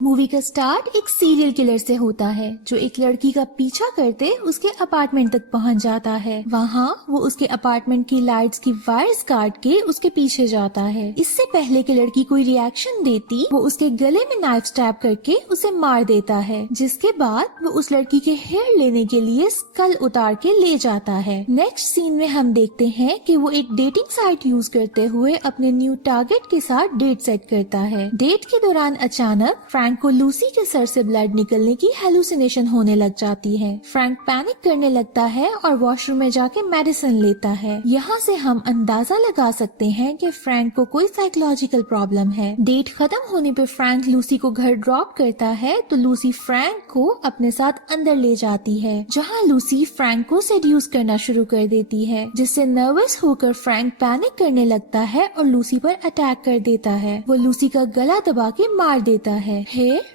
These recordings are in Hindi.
मूवी का स्टार्ट एक सीरियल किलर से होता है जो एक लड़की का पीछा करते उसके अपार्टमेंट तक पहुंच जाता है। वहां वो उसके अपार्टमेंट की लाइट्स की वायर्स काट के उसके पीछे जाता है। इससे पहले कि लड़की कोई रिएक्शन देती, वो उसके गले में नाइफ स्टैब करके उसे मार देता है, जिसके बाद वो उस लड़की के हेयर लेने के लिए स्कल उतार के ले जाता है। नेक्स्ट सीन में हम देखते हैं कि वो एक डेटिंग साइट यूज करते हुए अपने न्यू टारगेट के साथ डेट सेट करता है। डेट के दौरान अचानक फ्रैंक को लूसी के सर से ब्लड निकलने की हेलुसिनेशन होने लग जाती है। फ्रैंक पैनिक करने लगता है और वॉशरूम में जाके मेडिसिन लेता है। यहाँ से हम अंदाजा लगा सकते हैं कि फ्रैंक को कोई साइकोलॉजिकल प्रॉब्लम है। डेट खत्म होने पे फ्रैंक लूसी को घर ड्रॉप करता है तो लूसी फ्रैंक को अपने साथ अंदर ले जाती है, जहाँ लूसी फ्रैंक को सेड्यूस करना शुरू कर देती है, जिससे नर्वस होकर फ्रैंक पैनिक करने लगता है और लूसी पर अटैक कर देता है। वो लूसी का गला दबा के मार देता है।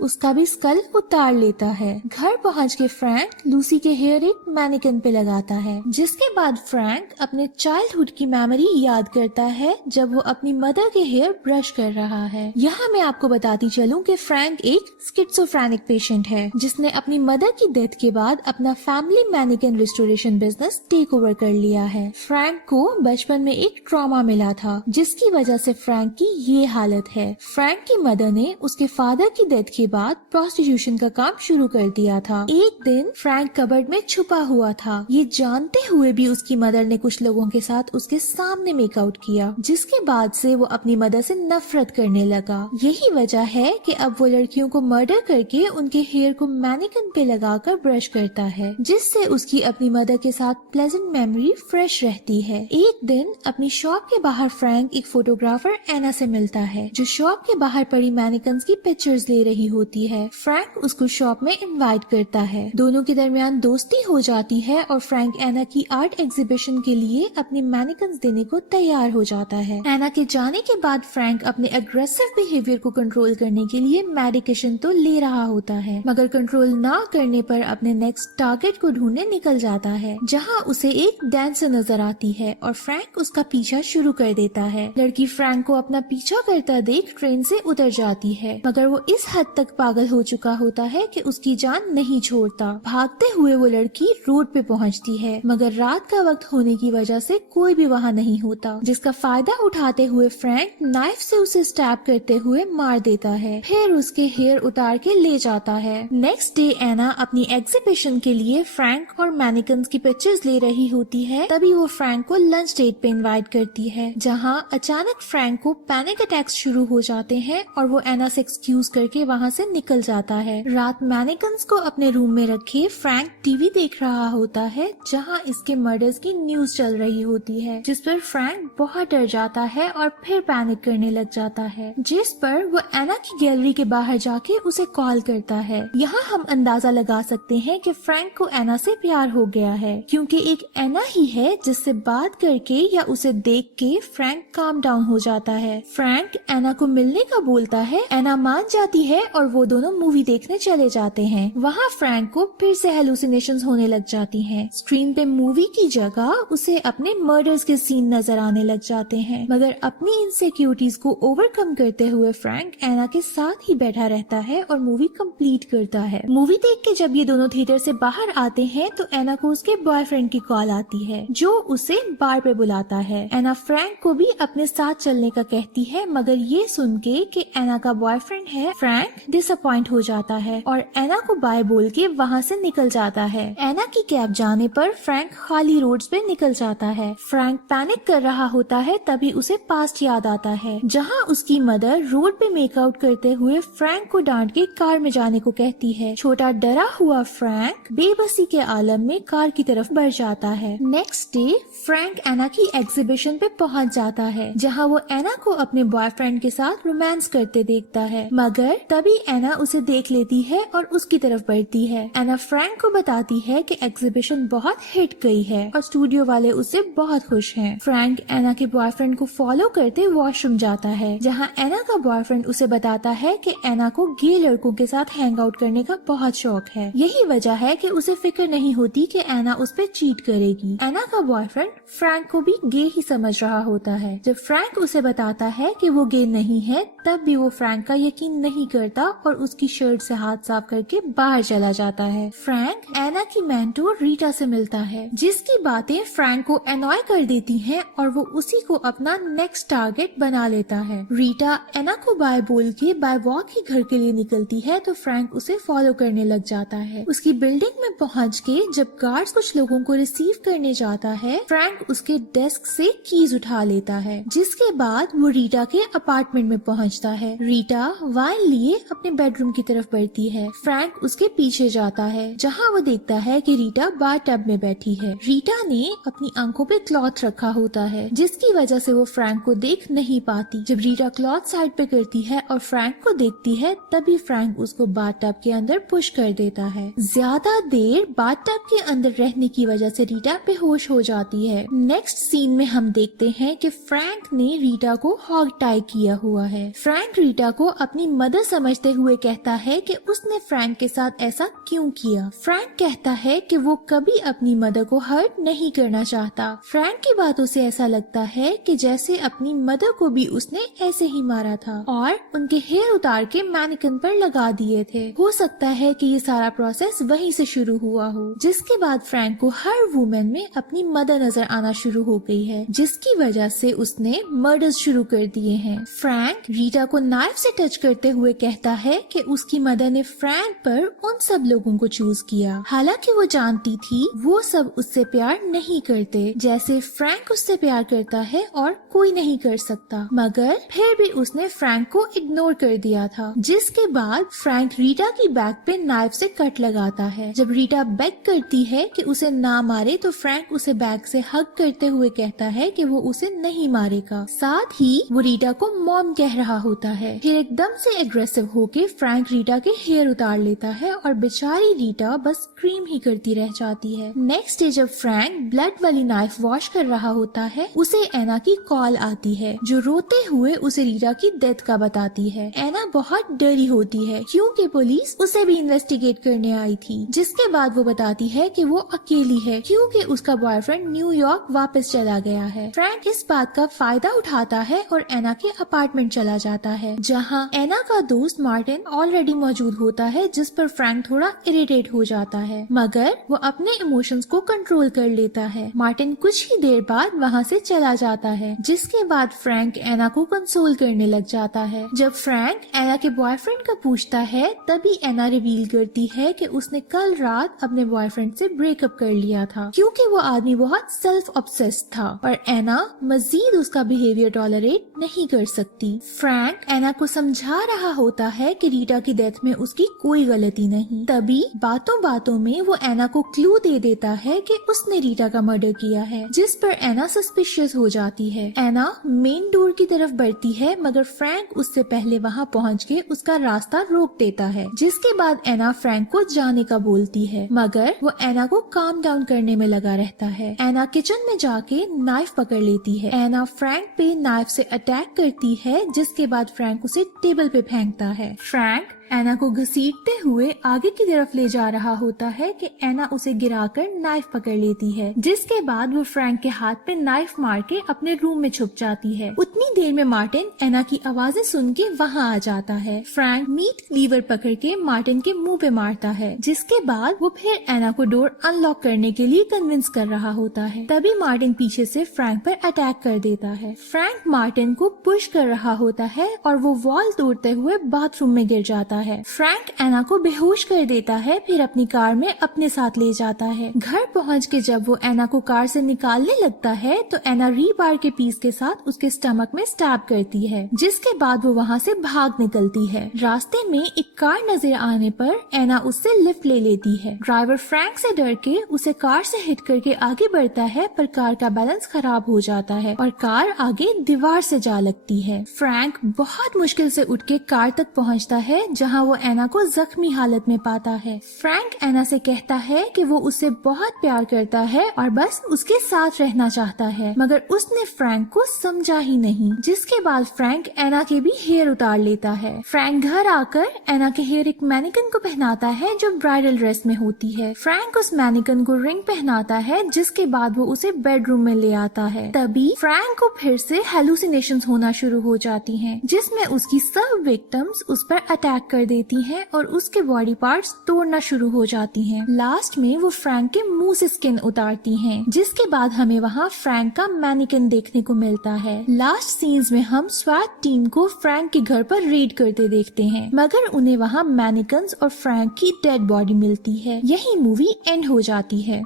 उसका भी स्कल उतार लेता है। घर पहुंच के फ्रैंक लूसी के हेयर एक मैनिकन पे लगाता है, जिसके बाद फ्रैंक अपने चाइल्डहुड की मेमोरी याद करता है जब वो अपनी मदर के हेयर ब्रश कर रहा है। यहाँ मैं आपको बताती चलूं कि फ्रैंक एक स्किज़ोफ्रेनिक पेशेंट है, जिसने अपनी मदर की डेथ के बाद अपना family mannequin restoration business take over कर लिया है। फ्रैंक को बचपन में एक ट्रॉमा मिला था, जिसकी वजह से फ्रैंक की ये हालत है। फ्रैंक की मदर ने उसके फादर की डेथ के बाद प्रोस्टिट्यूशन का काम शुरू कर दिया था। एक दिन फ्रैंक कबर्ड में छुपा हुआ था। ये जानते हुए भी उसकी मदर ने कुछ लोगों के साथ उसके सामने मेकआउट किया, जिसके बाद से वो अपनी मदर से नफरत करने लगा। यही वजह है कि अब वो लड़कियों को मर्डर करके उनके हेयर को मैनिकन पे लगाकर ब्रश करता है, जिससे उसकी अपनी मदर के साथ प्लेजेंट मेमोरी फ्रेश रहती है। एक दिन अपनी शॉप के बाहर फ्रैंक एक फोटोग्राफर एना से मिलता है, जो शॉप के बाहर पड़ी मैनिकन्स की पिक्चर्स ले रही होती है। फ्रैंक उसको शॉप में इनवाइट करता है। दोनों के दरमियान दोस्ती हो जाती है और फ्रैंक एना की आर्ट एग्जीबिशन के लिए अपनी मैनिकन्स देने को तैयार हो जाता है। एना के जाने के बाद फ्रैंक अपने एग्रेसिव बिहेवियर को कंट्रोल करने के लिए मेडिकेशन तो ले रहा होता है, मगर कंट्रोल ना करने पर अपने नेक्स्ट टारगेट को ढूंढने निकल जाता है, जहाँ उसे एक डांसर नजर आती है और फ्रैंक उसका पीछा शुरू कर देता है। लड़की फ्रैंक को अपना पीछा करता देख ट्रेन से उतर जाती है, मगर वो इस हद तक पागल हो चुका होता है कि उसकी जान नहीं छोड़ता। भागते हुए वो लड़की रोड पे पहुंचती है, मगर रात का वक्त होने की वजह से कोई भी वहाँ नहीं होता, जिसका फायदा उठाते हुए फ्रैंक नाइफ से उसे स्टैब करते हुए मार देता है, फिर उसके हेयर उतार के ले जाता है। नेक्स्ट डे एना अपनी एग्जीबिशन के लिए फ्रैंक और मैनिकन्स की पिक्चर्स ले रही होती है। तभी वो फ्रैंक को लंच डेट पे इनवाइट करती है, जहाँ अचानक फ्रैंक को पैनिक अटैक्स शुरू हो जाते हैं और वो एना से एक्सक्यूज करके वहाँ से निकल जाता है। रात मैनिकन्स को अपने रूम में रखे फ्रैंक टीवी देख रहा होता है, जहाँ इसके मर्डर्स की न्यूज चल रही होती है, जिस पर फ्रैंक बहुत डर जाता है और फिर पैनिक करने लग जाता है, जिस पर वो एना की गैलरी के बाहर जाके उसे कॉल करता है। यहाँ हम अंदाजा लगा सकते हैं कि फ्रैंक को एना से प्यार हो गया है, क्योंकि एक एना ही है जिससे बात करके या उसे देख के फ्रैंक काम डाउन हो जाता है। फ्रैंक एना को मिलने का बोलता है, एना मान जाती है और वो दोनों मूवी देखने चले जाते हैं। वहाँ फ्रैंक को फिर से हेलुसिनेशंस होने लग जाती हैं। स्क्रीन पे मूवी की जगह उसे अपने मर्डर्स के सीन नजर आने लग जाते हैं, मगर अपनी इनसिक्योरिटीज को ओवरकम करते हुए फ्रैंक एना के साथ ही बैठा रहता है और मूवी कंप्लीट करता है। मूवी देख के जब ये दोनों थिएटर से बाहर आते हैं तो एना को उसके बॉयफ्रेंड की कॉल आती है, जो उसे बार पे बुलाता है। एना फ्रैंक को भी अपने साथ चलने का कहती है, मगर ये सुन के कि एना का बॉयफ्रेंड है, फ्रैंक डिसअपॉइंट हो जाता है और एना को बाय बोल के वहाँ से निकल जाता है। एना की कैब जाने पर फ्रैंक खाली रोड्स पे निकल जाता है। फ्रैंक पैनिक कर रहा होता है, तभी उसे पास्ट याद आता है, जहाँ उसकी मदर रोड पे मेकआउट करते हुए फ्रैंक को डांट के कार में जाने को कहती है। छोटा डरा हुआ फ्रैंक बेबसी के आलम में कार की तरफ बढ़ जाता है। नेक्स्ट डे फ्रैंक एना की एग्जीबिशन पे पहुँच जाता है, जहाँ वो एना को अपने बॉयफ्रेंड के साथ रोमांस करते देखता है, मगर तभी एना उसे देख लेती है और उसकी तरफ बढ़ती है। एना फ्रैंक को बताती है कि एग्जीबिशन बहुत हिट गई है और स्टूडियो वाले उससे बहुत खुश हैं। फ्रैंक एना के बॉयफ्रेंड को फॉलो करते वॉशरूम जाता है, जहां एना का बॉयफ्रेंड उसे बताता है कि एना को गे लड़कों के साथ हैंग आउट करने का बहुत शौक है। यही वजह है कि उसे फिक्र नहीं होती कि एना उस पर चीट करेगी। एना का बॉयफ्रेंड फ्रैंक को भी गे ही समझ रहा होता है। जब फ्रैंक उसे बताता है कि वो गे नहीं है, तब भी वो फ्रैंक का यकीन नहीं करता और उसकी शर्ट से हाथ साफ करके बाहर चला जाता है। फ्रैंक एना की मेंटोर रीटा से मिलता है, जिसकी बातें फ्रैंक को एनॉय कर देती हैं और वो उसी को अपना नेक्स्ट टारगेट बना लेता है। रीटा एना को बाय बोल के बाय वॉक ही घर के लिए निकलती है तो फ्रैंक उसे फॉलो करने लग जाता है। उसकी बिल्डिंग में पहुंच के जब गार्ड्स कुछ लोगों को रिसीव करने जाता है, फ्रैंक उसके डेस्क से कीज उठा लेता है, जिसके बाद वो रीटा के अपार्टमेंट में पहुंचता है। रीटा वाइन लिए अपने बेडरूम की तरफ बढ़ती है। फ्रैंक उसके पीछे जाता है, जहां वो देखता है कि रीटा बार टब में बैठी है। रीटा ने अपनी आंखों पे क्लॉथ रखा होता है, जिसकी वजह से वो फ्रैंक को देख नहीं पाती। जब रीटा क्लॉथ साइड पे करती है और फ्रैंक को देखती है, तभी फ्रैंक उसको बाथ टब के अंदर पुश कर देता है। ज्यादा देर बाथ टब के अंदर रहने की वजह से रीटा बेहोश हो जाती है। नेक्स्ट सीन में हम देखते हैं कि फ्रैंक ने रीटा को हॉग टाई किया हुआ है। फ्रैंक रीटा को अपनी मदर समझते हुए कहता है कि उसने फ्रैंक के साथ ऐसा क्यों किया। फ्रैंक कहता है कि वो कभी अपनी मदर को हर्ट नहीं करना चाहता। फ्रैंक की बातों से ऐसा लगता है कि जैसे अपनी मदर को भी उसने ऐसे ही मारा था और उनके हेयर उतार के मैनिकन पर लगा दिए थे। हो सकता है कि ये सारा प्रोसेस वहीं से शुरू हुआ हो, जिसके बाद फ्रैंक को हर वुमेन में अपनी मदर नजर आना शुरू हो गई है, जिसकी वजह से उसने मर्डर्स शुरू कर दिए हैं। फ्रैंक रीटा को नाइफ से टच करते हुए कहता है कि उसकी मदर ने फ्रैंक पर उन सब लोगों को चूज किया, हालांकि वो जानती थी वो सब उससे प्यार नहीं करते जैसे फ्रैंक उससे प्यार करता है और कोई नहीं कर सकता, मगर फिर भी उसने फ्रैंक को इग्नोर कर दिया था। जिसके बाद फ्रैंक रीटा की बैक पे नाइफ से कट लगाता है। जब रीटा बेग करती है कि उसे ना मारे तो फ्रैंक उसे बैक से हग करते हुए कहता है कि वो उसे नहीं मारेगा। साथ ही वो रीटा को मॉम कह रहा होता है। फिर एकदम से एग्रेसिव होके फ्रैंक रीटा के हेयर उतार लेता है और बेचारी रीटा बस स्क्रीम ही करती रह जाती है। नेक्स्ट डे जब फ्रैंक ब्लड वाली नाइफ वॉश कर रहा होता है, उसे एना की कॉल आती है, जो रोते हुए उसे रीटा की डेथ का बताती है। एना बहुत डरी होती है क्योंकि पुलिस उसे भी इन्वेस्टिगेट करने आई थी। जिसके बाद वो बताती है कि वो अकेली है क्योंकि उसका बॉयफ्रेंड न्यूयॉर्क वापस चला गया है। फ्रैंक इस बात का फायदा उठाता है और एना के अपार्टमेंट चला जाता है, जहां एना का दोस्त मार्टिन ऑलरेडी मौजूद होता है, जिस पर फ्रैंक थोड़ा इरिटेट हो जाता है, मगर वो अपने इमोशंस को कंट्रोल कर लेता है। मार्टिन कुछ ही देर बाद वहाँ से चला जाता है, जिसके बाद फ्रैंक एना को कंसोल करने लग जाता है। जब फ्रैंक एना के बॉयफ्रेंड का पूछता है, तभी एना रिवील करती है कि उसने कल रात अपने बॉयफ्रेंड से ब्रेकअप कर लिया था क्योंकि वो आदमी बहुत सेल्फ ऑब्सेस्ड था और एना मजीद उसका बिहेवियर टॉलरेट नहीं कर सकती। फ्रैंक एना को समझा रहा होता है कि रीटा की डेथ में उसकी कोई गलती नहीं। तभी बातों बातों में वो एना को क्लू दे देता है कि उसने रीटा का मर्डर किया है, जिस पर एना सस्पिशियस हो जाती है। एना मेन डोर की तरफ बढ़ती है, मगर फ्रैंक उससे पहले वहाँ पहुँच के उसका रास्ता रोक देता है। जिसके बाद एना फ्रैंक को जाने का बोलती है, मगर वो एना को काम डाउन करने में लगा रहता है। एना किचन में जाके नाइफ पकड़ लेती है। एना फ्रैंक पे नाइफ से अटैक करती है, जिसके बाद फ्रैंक उसे टेबल पे फेंकता है। फ्रैंक एना को घसीटते हुए आगे की तरफ ले जा रहा होता है कि एना उसे गिराकर नाइफ पकड़ लेती है, जिसके बाद वो फ्रैंक के हाथ पे नाइफ मार के अपने रूम में छुप जाती है। उतनी देर में मार्टिन एना की आवाजें सुन के वहाँ आ जाता है। फ्रैंक मीट लीवर पकड़ के मार्टिन के मुंह पे मारता है, जिसके बाद वो फिर एना को डोर अनलॉक करने के लिए कन्विंस कर रहा होता है। तभी मार्टिन पीछे से फ्रैंक पर अटैक कर देता है। फ्रैंक मार्टिन को पुश कर रहा होता है और वो वॉल तोड़ते हुए बाथरूम में गिर जाता है। फ्रैंक एना को बेहोश कर देता है, फिर अपनी कार में अपने साथ ले जाता है। घर पहुंच के जब वो एना को कार से निकालने लगता है तो एना रीबार के पीस के साथ उसके स्टमक में स्टैब करती है, जिसके बाद वो वहाँ से भाग निकलती है। रास्ते में एक कार नजर आने पर एना उससे लिफ्ट ले लेती है। ड्राइवर फ्रैंक से डर के उसे कार से हिट करके आगे बढ़ता है, पर कार का बैलेंस खराब हो जाता है और कार आगे दीवार से जा लगती है। फ्रैंक बहुत मुश्किल से उठ के कार तक पहुँचता है, जहाँ जहाँ वो एना को जख्मी हालत में पाता है। फ्रैंक एना से कहता है कि वो उससे बहुत प्यार करता है और बस उसके साथ रहना चाहता है, मगर उसने फ्रैंक को समझा ही नहीं। जिसके बाद फ्रैंक एना के भी हेयर उतार लेता है। फ्रैंक घर आकर एना के हेयर एक मैनिकन को पहनाता है जो ब्राइडल ड्रेस में होती है। फ्रैंक उस मैनिकन को रिंग पहनाता है, जिसके बाद वो उसे बेडरूम में ले आता है। तभी फ्रैंक को फिर से हेलुसिनेशंस होना शुरू हो जाती हैं, जिसमें उसकी सब विक्टिम्स उस पर अटैक कर देती हैं और उसके बॉडी पार्ट्स तोड़ना शुरू हो जाती हैं। लास्ट में वो फ्रैंक के मुंह से स्किन उतारती हैं, जिसके बाद हमें वहाँ फ्रैंक का मैनिकन देखने को मिलता है। लास्ट सीन्स में हम स्वैट टीम को फ्रैंक के घर पर रेड करते देखते हैं, मगर उन्हें वहाँ मैनिकन्स और फ्रैंक की डेड बॉडी मिलती है। यही मूवी एंड हो जाती है।